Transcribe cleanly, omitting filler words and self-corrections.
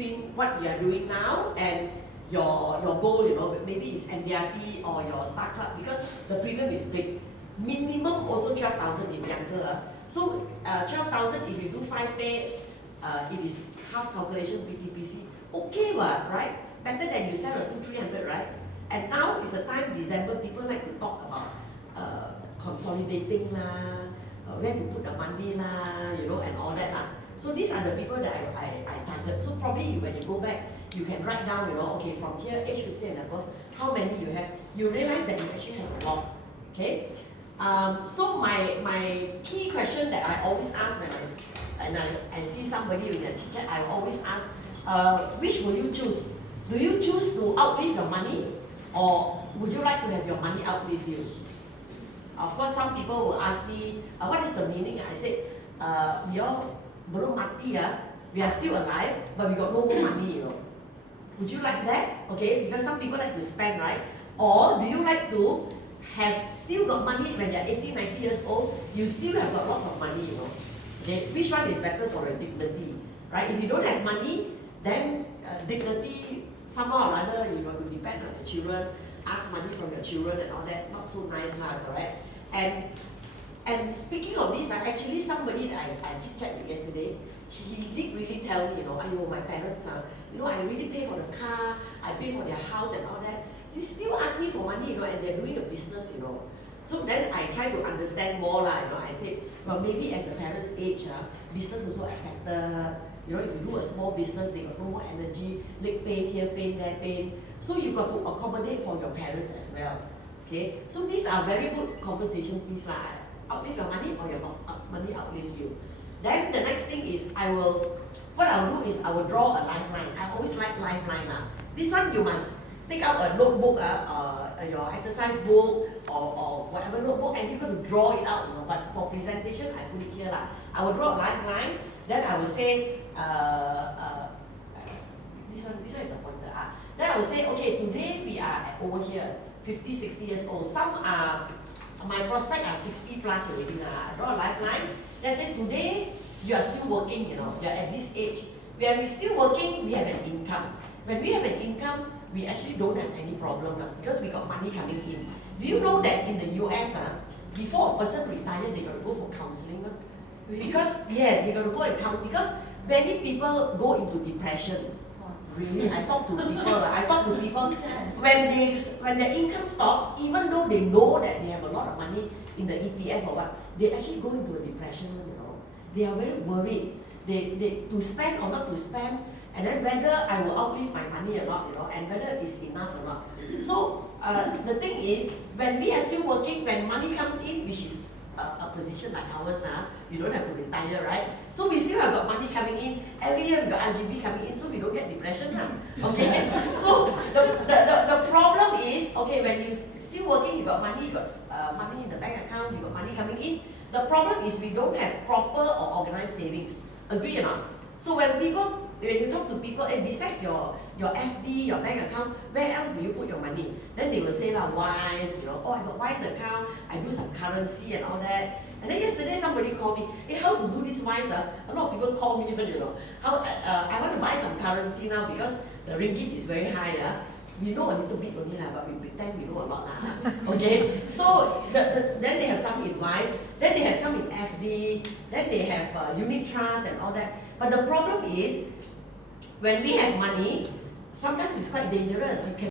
between what you are doing now and your goal, you know, maybe it's NDRT or your Star Club, because the premium is big. Minimum also 12,000 if younger. So 12,000 if you do 5 pay, it is half calculation PTPC. Okay, right? Better than you sell a 200-300, right? And now is the time, December, people like to talk about consolidating lah, where to put the money lah, you know, and all that lah. So these are the people that I target. So probably when you go back, you can write down, you know, okay, from here, age 50 and above, how many you have. You realize that you actually have a lot, okay? So my key question that I always ask when I see somebody with a chit chat, I always ask, which will you choose? Do you choose to outlive your money, or would you like to have your money outlive you? Of course, some people will ask me, what is the meaning? I said, we all belum mati, we are still alive, but we got no more money, you know. Would you like that? Okay, because some people like to spend, right? Or do you like to have still got money when you're 80, 90 years old, you still have got lots of money, you know? Okay, which one is better for your dignity, right? If you don't have money, then dignity, somehow or other, you know, to depend on the children, ask money from your children and all that, not so nice lah, correct? And speaking of this, actually somebody that I chit-chat with yesterday, he did really tell me, you know, my parents, you know, I really pay for the car, I pay for their house and all that. They still ask me for money, you know, and they're doing a business, you know. So then I try to understand more, you know. I said, well, maybe as the parents age, business also affected. You know, if you do a small business, they got no more energy, leg pain here, pain there, pain. So you got to accommodate for your parents as well. Okay, so these are very good conversation piece lah. Outlive your money or your money outlive you. Then the next thing is what I'll do is I will draw a lifeline. I always like lifeline lah. This one you must take out a notebook, your exercise book or whatever notebook, and you got to draw it out, you know. But for presentation, I put it here lah. I will draw a lifeline. Then I will say, this one is a pointer. Then I will say, okay, today we are over here, 50, 60 years old. Some are, my prospect are 60 plus already. I draw a lifeline. Then I say, today you are still working, you know, you are at this age. When we're still working, we have an income. When we have an income, we actually don't have any problem because we got money coming in. Do you know that in the US, before a person retires, they got to go for counseling? Really? Because, yes, they got to go and count, because many people go into depression. Really, I talk to people, when their income stops, even though they know that they have a lot of money in the EPF or what, they actually go into a depression, you know. They are very worried. They to spend or not to spend, and then whether I will outlive my money or not, you know, and whether it's enough or not. So the thing is, when we are still working, when money comes in, which is a position like ours now, you don't have to retire, right? So we still have got money coming in. Every year we got RGB coming in, so we don't get depression now. Okay? So the problem is, okay, when you still working, you got money, you got money in the bank account, you got money coming in. The problem is we don't have proper or organized savings. Agree or not? So when you talk to people, besides your FD, your bank account, where else do you put your money? Then they will say Wise, you know, oh, I got Wise account, I do some currency and all that. And then yesterday somebody called me, hey, how to do this Wise? A lot of people call me even, you know, how I want to buy some currency now because the ringgit is very high. We know a little bit only but we pretend we know a lot okay? So then they have some in Wise, then they have some in FD, then they have unit trust and all that. But the problem is, when we have money, sometimes it's quite dangerous. You can